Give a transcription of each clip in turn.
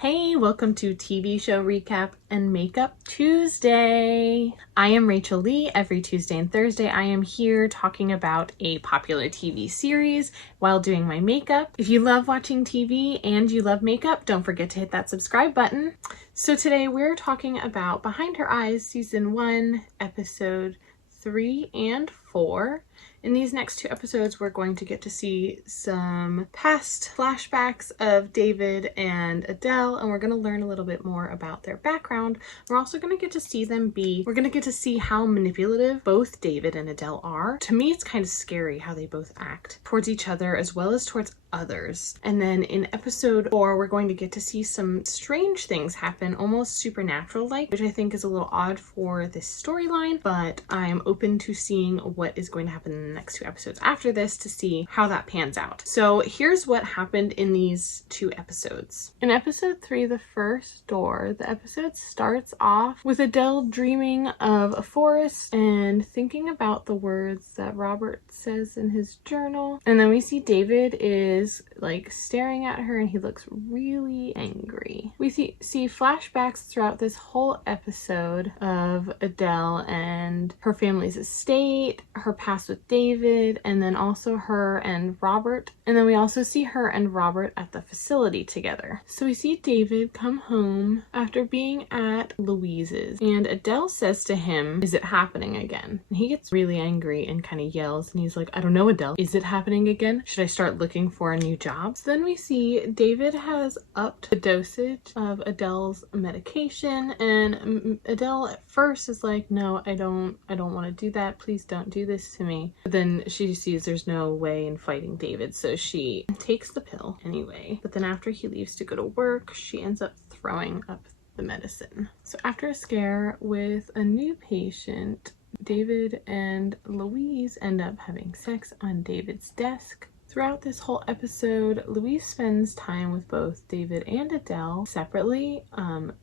Hey, welcome to TV Show Recap and Makeup Tuesday. I am Rachel Lee. Every Tuesday and Thursday I am here talking about a popular TV series while doing my makeup. If you love watching TV and you love makeup, don't forget to hit that subscribe button. So today we're talking about Behind Her Eyes Season 1, Episode 3 and 4. In these next two episodes, we're going to get to see some past flashbacks of David and Adele, and we're going to learn a little bit more about their background. We're also going to get to see we're going to get to see how manipulative both David and Adele are. To me, it's kind of scary how they both act towards each other as well as towards others. And then in episode 4, we're going to get to see some strange things happen, almost supernatural-like, which I think is a little odd for this storyline, but I'm open to seeing what is going to happen in the next two episodes after this to see how that pans out. So here's what happened in these two episodes. In episode 3, The First Door, the episode starts off with Adele dreaming of a forest and thinking about the words that Robert says in his journal. And then we see David is like staring at her and he looks really angry. We see flashbacks throughout this whole episode of Adele and her family's estate, her past with David, and then also her and Robert. And then we also see her and Robert at the facility together. So we see David come home after being at Louise's, and Adele says to him, "Is it happening again?" And he gets really angry and kind of yells, and he's like, "I don't know, Adele. Is it happening again? Should I start looking for a new job?" So then we see David has upped the dosage of Adele's medication, and Adele at first is like, "No, I don't want to do that. Please don't do this to me." But then she sees there's no way in fighting David, so she takes the pill anyway. But then after he leaves to go to work, she ends up throwing up the medicine. So after a scare with a new patient, David and Louise end up having sex on David's desk. Throughout this whole episode, Louise spends time with both David and Adele separately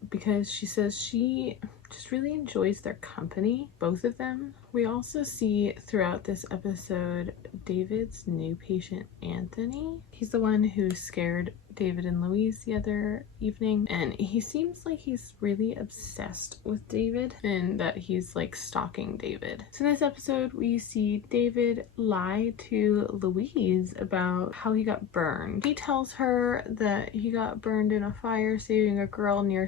because she says she just really enjoys their company, both of them. We also see throughout this episode David's new patient, Anthony. He's the one who scared David and Louise the other evening, and he seems like he's really obsessed with David and that he's like stalking David. So in this episode, we see David lie to Louise about how he got burned. He tells her that he got burned in a fire saving a girl near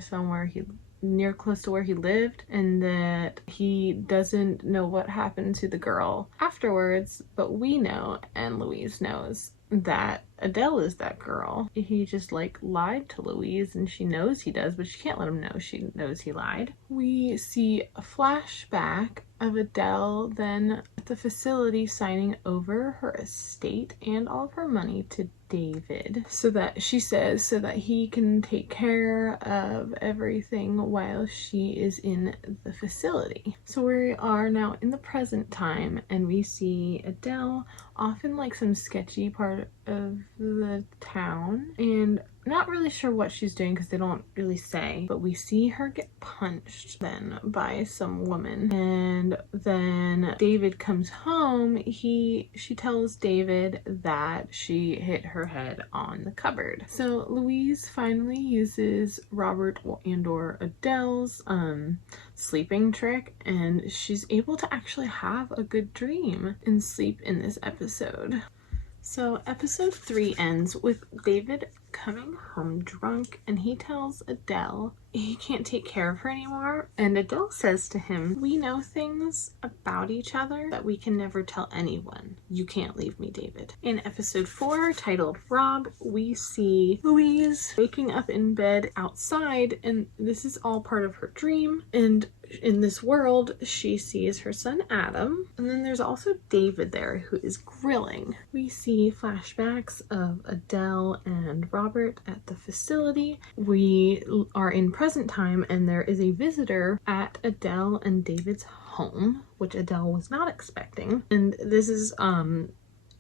close to where he lived, and that he doesn't know what happened to the girl afterwards, but we know, and Louise knows, that Adele is that girl. He just like lied to Louise, and she knows he does, but she can't let him know she knows he lied. We see a flashback of Adele then at the facility signing over her estate and all of her money to David, so that he can take care of everything while she is in the facility. So we are now in the present time, and we see Adele off in like some sketchy part of the town, and not really sure what she's doing because they don't really say, but we see her get punched then by some woman. And then David comes home. She tells David that she hit her head on the cupboard. So Louise finally uses Robert and or Adele's sleeping trick, and she's able to actually have a good dream and sleep in this episode. So episode 3 ends with David coming home drunk, and he tells Adele he can't take care of her anymore, and Adele says to him, "We know things about each other that we can never tell anyone. You can't leave me, David." In episode 4, titled Rob, we see Louise waking up in bed outside, and this is all part of her dream, and in this world she sees her son Adam, and then there's also David there who is grilling. We see flashbacks of Adele and Robert at the facility. We are in present time, and there is a visitor at Adele and David's home, which Adele was not expecting. And this is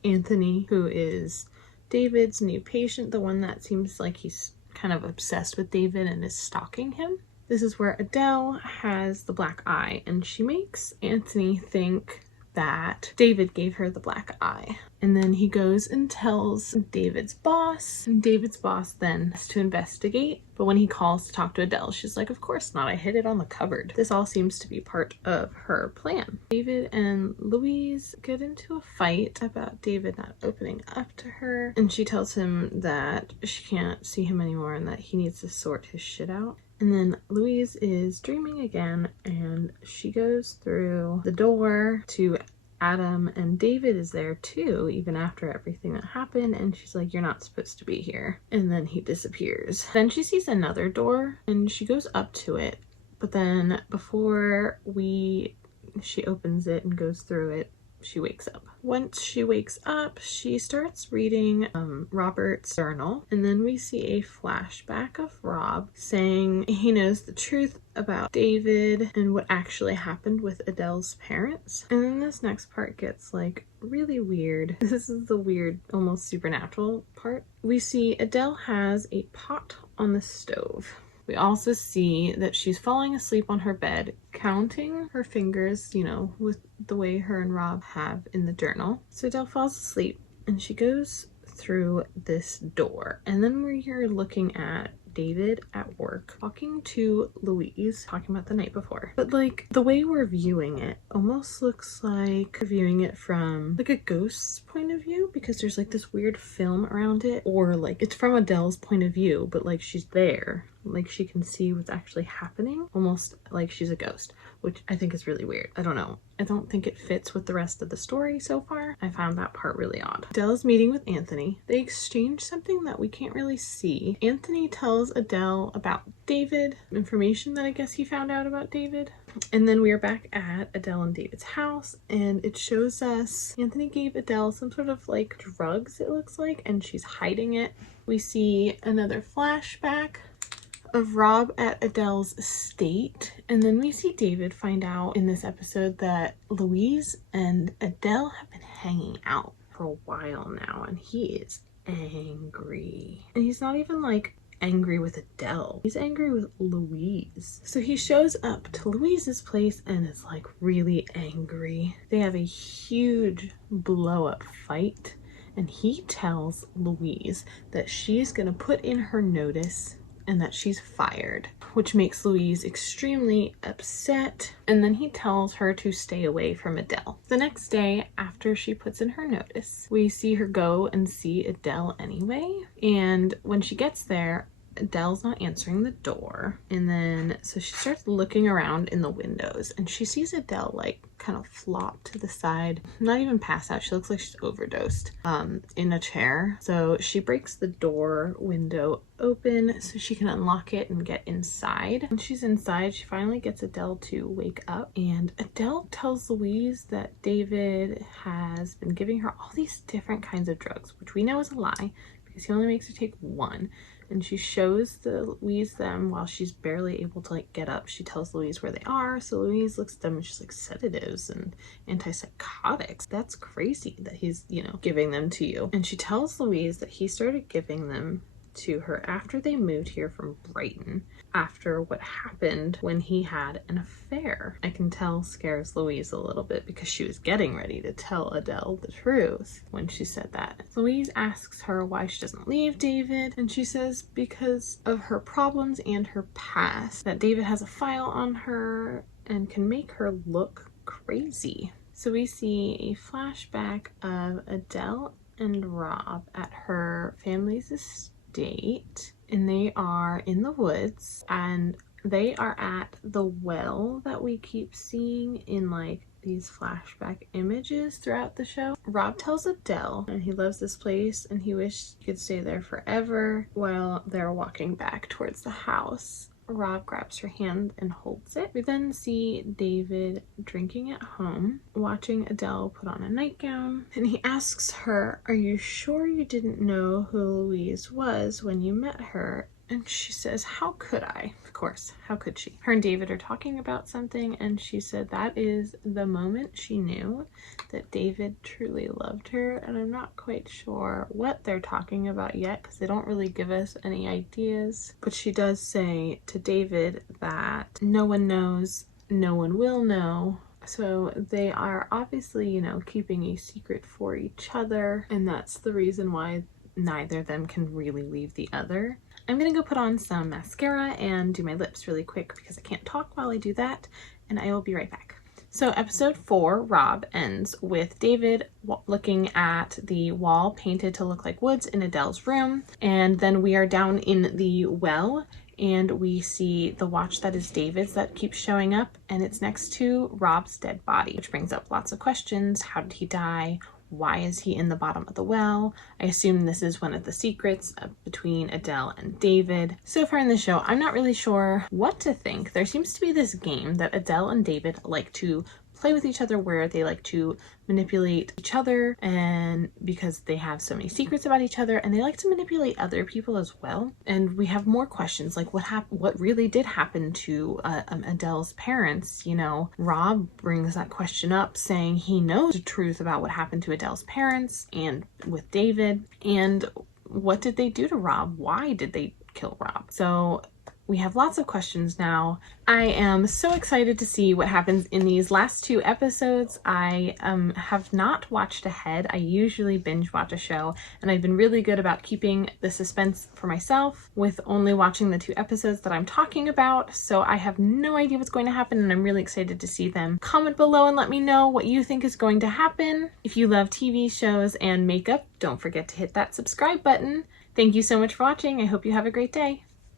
Anthony, who is David's new patient, the one that seems like he's kind of obsessed with David and is stalking him. This is where Adele has the black eye, and she makes Anthony think that David gave her the black eye. And then he goes and tells David's boss, and David's boss then has to investigate. But when he calls to talk to Adele, she's like, of course not, I hid it on the cupboard. This all seems to be part of her plan. David and Louise get into a fight about David not opening up to her, and she tells him that she can't see him anymore and that he needs to sort his shit out. And then Louise is dreaming again, and she goes through the door to Adam, and David is there too, even after everything that happened, and she's like, you're not supposed to be here. And then he disappears. Then she sees another door and she goes up to it, but then before she opens it and goes through it, she wakes up. Once she wakes up, she starts reading Robert's journal, and then we see a flashback of Rob saying he knows the truth about David and what actually happened with Adele's parents. And then this next part gets like really weird. This is the weird, almost supernatural part. We see Adele has a pot on the stove. We also see that she's falling asleep on her bed, counting her fingers, you know, with the way her and Rob have in the journal. So Adele falls asleep and she goes through this door. And then we're looking at David at work talking to Louise, talking about the night before. But like the way we're viewing it almost looks like we're viewing it from like a ghost's point of view, because there's like this weird film around it, or like it's from Adele's point of view, but like she's there, like she can see what's actually happening, almost like she's a ghost, which I think is really weird. I don't know. I don't think it fits with the rest of the story so far. I found that part really odd. Adele is meeting with Anthony. They exchange something that we can't really see. Anthony tells Adele about David, information that I guess he found out about David. And then we are back at Adele and David's house, and it shows us Anthony gave Adele some sort of like drugs, it looks like, and she's hiding it. We see another flashback of Rob at Adele's estate, and then we see David find out in this episode that Louise and Adele have been hanging out for a while now, and he is angry. And he's not even like angry with Adele, he's angry with Louise. So he shows up to Louise's place and is like really angry. They have a huge blow up fight, and he tells Louise that she's gonna put in her notice and that she's fired, which makes Louise extremely upset. And then he tells her to stay away from Adele. The next day, after she puts in her notice, we see her go and see Adele anyway. And when she gets there, Adele's not answering the door. And then, so she starts looking around in the windows, and she sees Adele like kind of flop to the side, not even pass out. She looks like she's overdosed in a chair. So she breaks the door window open so she can unlock it and get inside. When she's inside, she finally gets Adele to wake up, and Adele tells Louise that David has been giving her all these different kinds of drugs, which we know is a lie because he only makes her take one. And she shows Louise them while she's barely able to like get up. She tells Louise where they are, so Louise looks at them and she's like, sedatives and antipsychotics. That's crazy that he's, you know, giving them to you. And she tells Louise that he started giving them to her after they moved here from Brighton, after what happened when he had an affair. I can tell scares Louise a little bit because she was getting ready to tell Adele the truth when she said that. Louise asks her why she doesn't leave David, and she says because of her problems and her past, that David has a file on her and can make her look crazy. So we see a flashback of Adele and Rob at her family's estate, and they are in the woods, and they are at the well that we keep seeing in like these flashback images throughout the show. Rob tells Adele and he loves this place and he wished he could stay there forever. While they're walking back towards the house, Rob grabs her hand and holds it. We then see David drinking at home, watching Adele put on a nightgown, and he asks her, "Are you sure you didn't know who Louise was when you met her?" And she says, "How could I?" Of course, how could she? Her and David are talking about something, and she said that is the moment she knew that David truly loved her. And I'm not quite sure what they're talking about yet because they don't really give us any ideas. But she does say to David that no one knows, no one will know So they are obviously, you know, keeping a secret for each other, and that's the reason why neither of them can really leave the other. I'm gonna go put on some mascara and do my lips really quick because I can't talk while I do that, and I will be right back. So episode 4, Rob, ends with David looking at the wall painted to look like woods in Adele's room, and then we are down in the well and we see the watch that is David's that keeps showing up, and it's next to Rob's dead body, which brings up lots of questions. How did he die? Why is he in the bottom of the well? I assume this is one of the secrets between Adele and David. So far in the show, I'm not really sure what to think. There seems to be this game that Adele and David like to play with each other where they like to manipulate each other, and because they have so many secrets about each other, and they like to manipulate other people as well. And we have more questions like what really did happen to Adele's parents. You know, Rob brings that question up, saying he knows the truth about what happened to Adele's parents and with David, and what did they do to Rob? Why did they kill Rob? So we have lots of questions now. I am so excited to see what happens in these last 2 episodes. I have not watched ahead. I usually binge watch a show, and I've been really good about keeping the suspense for myself with only watching the 2 episodes that I'm talking about. So I have no idea what's going to happen, and I'm really excited to see them. Comment below and let me know what you think is going to happen. If you love TV shows and makeup, don't forget to hit that subscribe button. Thank you so much for watching. I hope you have a great day.